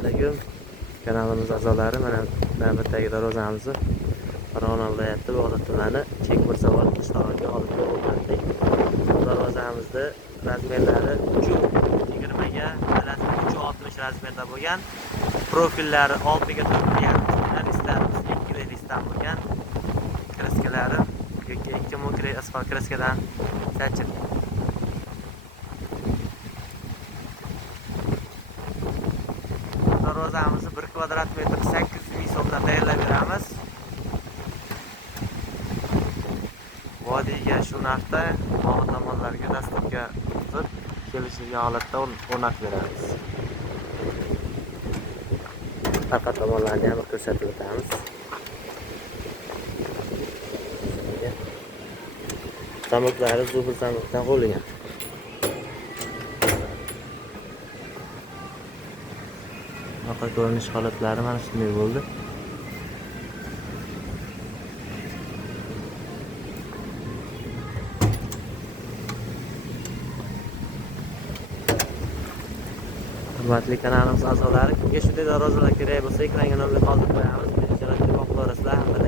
Assalomu alaykum. Kanalimiz a'zolari, mana navbatdagi darvozamizni Farg'ona viloyati Bog'ot tumani Chekmirsavol qishlog'iga olib keldik. Darvozamizda razmerlari 3.20 ga, balandligi 3.60 razmerda bo'lgan. Profillari oldiga turgan, listlarimiz 2 listdan bo'lgan. Kraskalari yoki 2 mokre asfalt kraskadan sachib. Darvozamizni 1 kvadrat metr 800 ming so'mdan tayyorlab beramiz. Vodiyga shu narxda tomonlarga dasturga tutib kelishilgan holatda o'rnatib beramiz. Orqa tomonlarni ham ko'rsatib o'tamiz. Zamoklari zubr zamokdan qo'yilgan. Orqa ko'rinish holatlari mana shunday bo'ldi. Hurmatli kanalimiz a'zolari, kimga shunday darvozalar kerak bo'lsa, ekranga nomli qoldirib qo'yamiz. Inshaalloh telefon qilaverasizlar, hamda